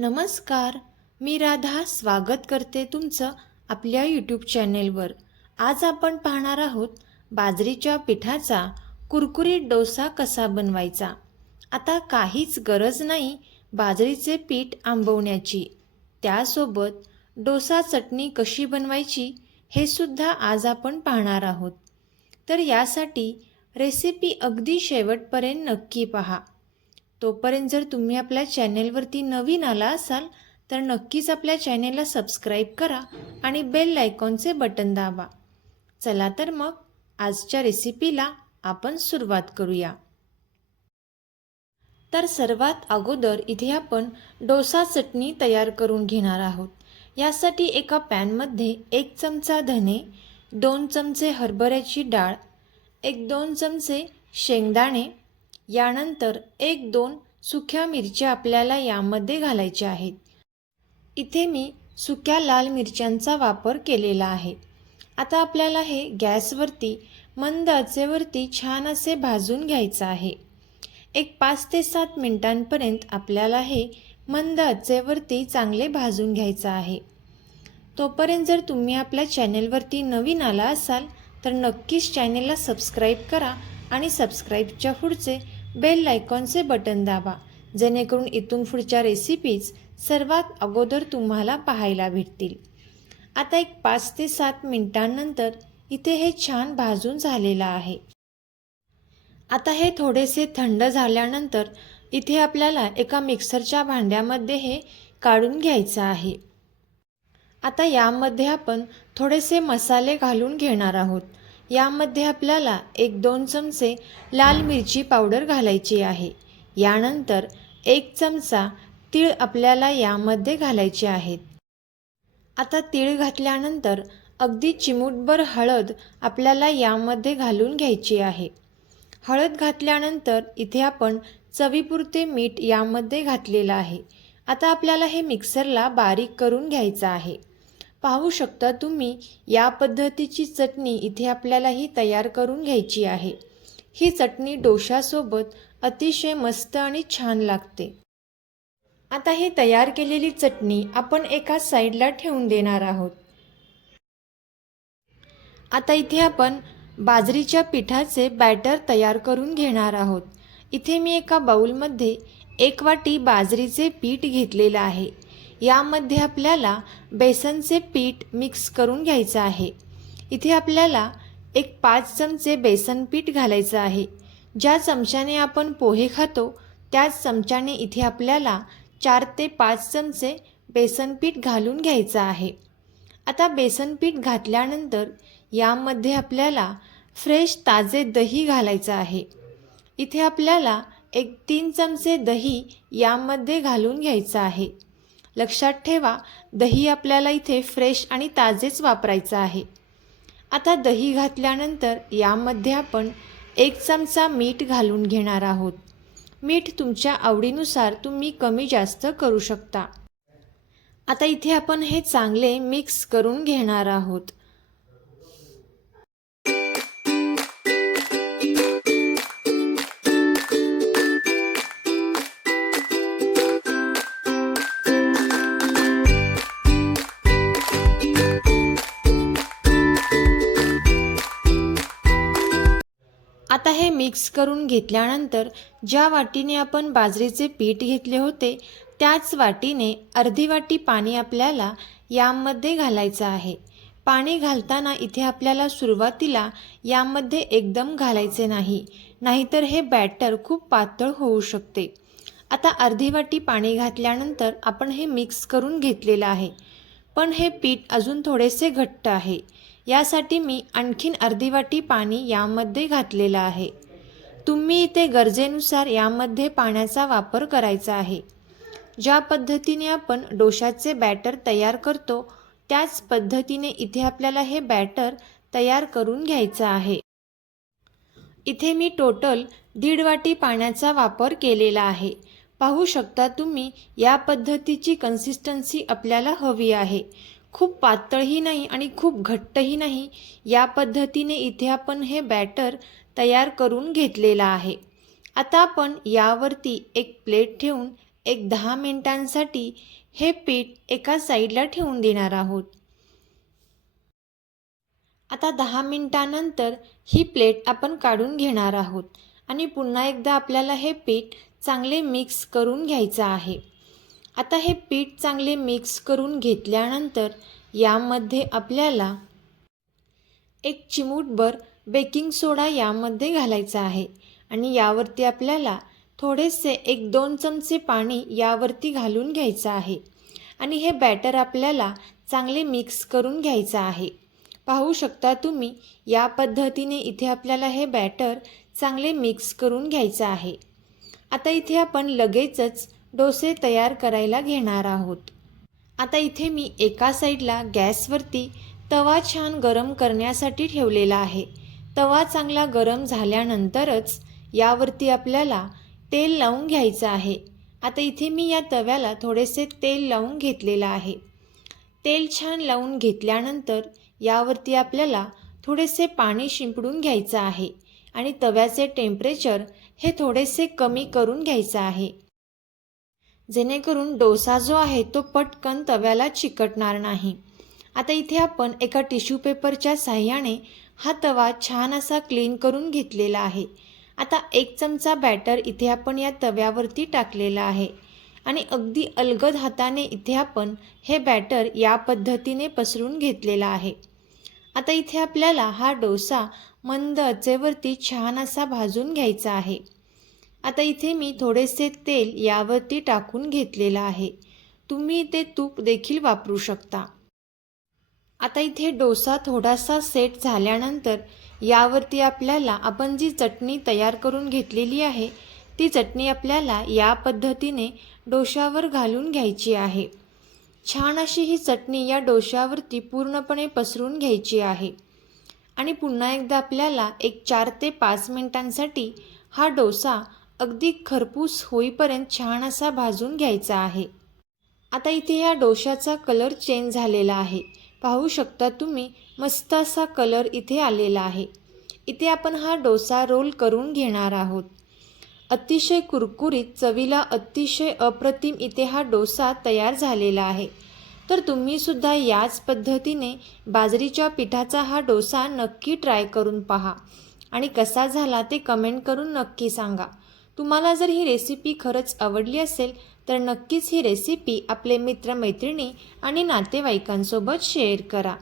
नमस्कार मी राधा स्वागत करते तुमचं आपल्या यूट्यूब चॅनेलवर आज आपण पाहणार आहोत बाजरीच्या पिठाचा कुरकुरीत डोसा कसा बनवायचा? आता काहीच गरज नाही बाजरीचे पीठ आंबवण्याची. त्यासोबत डोसा चटणी कशी बनवायची हे सुद्धा आज आपण पाहणार आहोत. तर यासाठी रेसिपी अगदी शेवटपर्यंत नक्की पहा. तोपर्यंत जर तुम्ही आपल्या चॅनेलवरती नवीन आला असाल तर नक्कीच आपल्या चॅनेलला सबस्क्राईब करा आणि बेल आयकॉनचे बटन दाबा. चला तर मग आजच्या रेसिपीला आपण सुरुवात करूया. तर सर्वात अगोदर इथे आपण डोसा चटणी तयार करून घेणार आहोत. यासाठी एका पॅनमध्ये एक चमचा धने दोन चमचे हरभऱ्याची डाळ एक दोन चमचे शेंगदाणे यानंतर एक दोन सुक्या मिरच्या आपल्याला यामध्ये घालायच्या आहेत. इथे मी सुक्या लाल मिरच्यांचा वापर केलेला आहे. आता आपल्याला हे गॅसवरती मंद आचेवरती छान असे भाजून घ्यायचं आहे. एक पाच ते सात मिनिटांपर्यंत आपल्याला हे मंद आचेवरती चांगले भाजून घ्यायचं आहे. तोपर्यंत जर तुम्ही आपल्या चॅनेलवरती नवीन आला असाल तर नक्कीच चॅनेलला सबस्क्राईब करा आणि सबस्क्राईबच्या पुढचे बेल आयकॉनचे बटन दाबा जेणेकरून इथून पुढच्या रेसिपीज सर्वात अगोदर तुम्हाला पाहायला भेटतील. आता एक पाच ते सात मिनिटांनंतर इथे हे छान भाजून झालेलं आहे. आता हे थोडेसे थंड झाल्यानंतर इथे आपल्याला एका मिक्सरच्या भांड्यामध्ये हे काढून घ्यायचं आहे. आता यामध्ये आपण थोडेसे मसाले घालून घेणार आहोत. यामध्ये आपल्याला एक दोन चमचे लाल मिरची पावडर घालायची आहे. यानंतर एक चमचा तीळ आपल्याला यामध्ये घालायचे आहेत. आता तीळ घातल्यानंतर अगदी चिमूटभर हळद आपल्याला यामध्ये घालून घ्यायची आहे. हळद घातल्यानंतर इथे आपण चवीपुरते मीठ यामध्ये घातलेलं आहे. आता आपल्याला हे मिक्सरला बारीक करून घ्यायचं आहे. पाहू शकता तुम्ही या पद्धतीची चटणी इथे आपल्याला ही तयार करून घ्यायची आहे. ही चटणी डोशासोबत अतिशय मस्त आणि छान लागते. आता ही तयार केलेली चटणी आपण एका साईडला ठेवून देणार आहोत. आता इथे आपण बाजरीच्या पिठाचे बॅटर तयार करून घेणार आहोत. इथे मी एका बाऊलमध्ये एक वाटी बाजरीचे पीठ घेतलेलं आहे. यामध्ये आपल्याला बेसनचे पीठ मिक्स करून घ्यायचं आहे. इथे आपल्याला एक पाच चमचे बेसन पीठ घालायचं आहे. ज्या चमच्याने आपण पोहे खातो त्याच चमच्याने इथे आपल्याला चार ते पाच चमचे बेसन पीठ घालून घ्यायचं आहे. आता बेसन पीठ घातल्यानंतर यामध्ये आपल्याला फ्रेश ताजे दही घालायचं आहे. इथे आपल्याला एक तीन चमचे दही यामध्ये घालून घ्यायचं आहे. लक्षात ठेवा दही आपल्याला इथे फ्रेश आणि ताजेच वापरायचं आहे. आता दही घातल्यानंतर यामध्ये आपण एक चमचा मीठ घालून घेणार आहोत. मीठ तुमच्या आवडीनुसार तुम्ही कमी जास्त करू शकता. आता इथे आपण हे चांगले मिक्स करून घेणार आहोत. मिक्स करून घेतल्यानंतर ज्या वाटीने आपण बाजरीचे पीठ घेतले होते त्याच वाटीने अर्धी वाटी पाणी आपल्याला यामध्ये घालायचं आहे. पाणी घालताना इथे आपल्याला सुरुवातीला यामध्ये एकदम घालायचे नाही नाहीतर हे बॅटर खूप पातळ होऊ शकते. आता अर्धी वाटी पाणी घातल्यानंतर आपण हे मिक्स करून घेतलेलं आहे. पण हे पीठ अजून थोडेसे घट्ट आहे. यासाठी मी आणखीन अर्धी वाटी पाणी यामध्ये घातलेलं आहे. तुम्ही इथे गरजेनुसार यामध्ये पाण्याचा वापर करायचा आहे. ज्या पद्धतीने आपण डोशाचे बॅटर तयार करतो त्याच पद्धतीने इथे आपल्याला हे बॅटर तयार करून घ्यायचं आहे. इथे मी टोटल दीड वाटी पाण्याचा वापर केलेला आहे. पाहू शकता तुम्ही या पद्धतीची कन्सिस्टन्सी आपल्याला हवी आहे. खूप पातळही नाही आणि खूप घट्टही नाही. या पद्धतीने इथे आपण हे बॅटर तयार करून घेतलेला आहे. आता आपण यावरती एक प्लेट ठेवून एक दहा मिनिटांसाठी हे पीठ एका साईडला ठेवून देणार आहोत. आता दहा मिनिटानंतर ही प्लेट आपण काढून घेणार आहोत आणि पुन्हा एकदा आपल्याला हे पीठ चांगले मिक्स करून घ्यायचं आहे. आता हे पीठ चांगले मिक्स करून घेतल्यानंतर यामध्ये आपल्याला एक चिमूटभर बेकिंग सोडा यामध्ये घालायचा आहे आणि यावरती आपल्याला थोडेसे एक दोन चमचे पाणी यावरती घालून घ्यायचं आहे. आणि हे बॅटर आपल्याला चांगले मिक्स करून घ्यायचं आहे. पाहू शकता तुम्ही या पद्धतीने इथे आपल्याला हे बॅटर चांगले मिक्स करून घ्यायचं आहे. आता इथे आपण लगेचच डोसे तयार करायला घेणार आहोत. आता इथे मी एका साईडला गॅसवरती तवा छान गरम करण्यासाठी ठेवलेला आहे. तवा चांगला गरम झाल्यानंतरच यावरती आपल्याला तेल लावून घ्यायचं आहे. आता इथे मी या तव्याला थोडेसे तेल लावून घेतलेलं आहे. तेल छान लावून घेतल्यानंतर यावरती आपल्याला थोडेसे पाणी शिंपडून घ्यायचं आहे आणि तव्याचे टेम्परेचर हे थोडेसे कमी करून घ्यायचं आहे. जेणेकरून डोसा जो आहे तो पटकन तव्याला चिकटणार नाही. आता इथे आपण एका टिश्यू पेपरच्या साह्याने हा तवा छान असा क्लीन करून घेतलेला आहे. आता एक चमचा बॅटर इथे आपण या तव्यावरती टाकलेला आहे. आणि अगदी अलगद हाताने इथे आपण हे बॅटर या पद्धतीने पसरून घेतलेला आहे. आता इथे आपल्याला हा डोसा मंद अचेवरती छान असा भाजून घ्यायचा आहे. आता इथे मी थोडेसे तेल यावरती टाकून घेतलेलं आहे. तुम्ही ते तूप देखील वापरू शकता. आता इथे डोसा थोडासा सेट झाल्यानंतर यावरती आपल्याला आपण जी चटणी तयार करून घेतलेली आहे ती चटणी आपल्याला या पद्धतीने डोशावर घालून घ्यायची आहे. छान अशी ही चटणी या डोशावरती पूर्णपणे पसरून घ्यायची आहे. आणि पुन्हा एकदा आपल्याला एक चार ते पाच मिनिटांसाठी हा डोसा अगदी खरपूस होईपर्यंत छान असा भाजून घ्यायचा आहे. आता इथे या डोशाचा कलर चेंज झालेला आहे. पाहू शकता तुम्ही मस्त असा कलर इथे आलेला आहे. इथे आपण हा डोसा रोल करून घेणार आहोत. अतिशय कुरकुरीत चवीला अतिशय अप्रतिम इथे हा डोसा तयार झालेला आहे. तर तुम्हीसुद्धा याच पद्धतीने बाजरीच्या पिठाचा हा डोसा नक्की ट्राय करून पहा. आणि कसा झाला ते कमेंट करून नक्की सांगा. तुम्हाला जर ही रेसिपी खरंच आवडली असेल तर नक्कीच ही रेसिपी आपले मित्रमैत्रिणी आणि नातेवाईकांसोबत शेअर करा.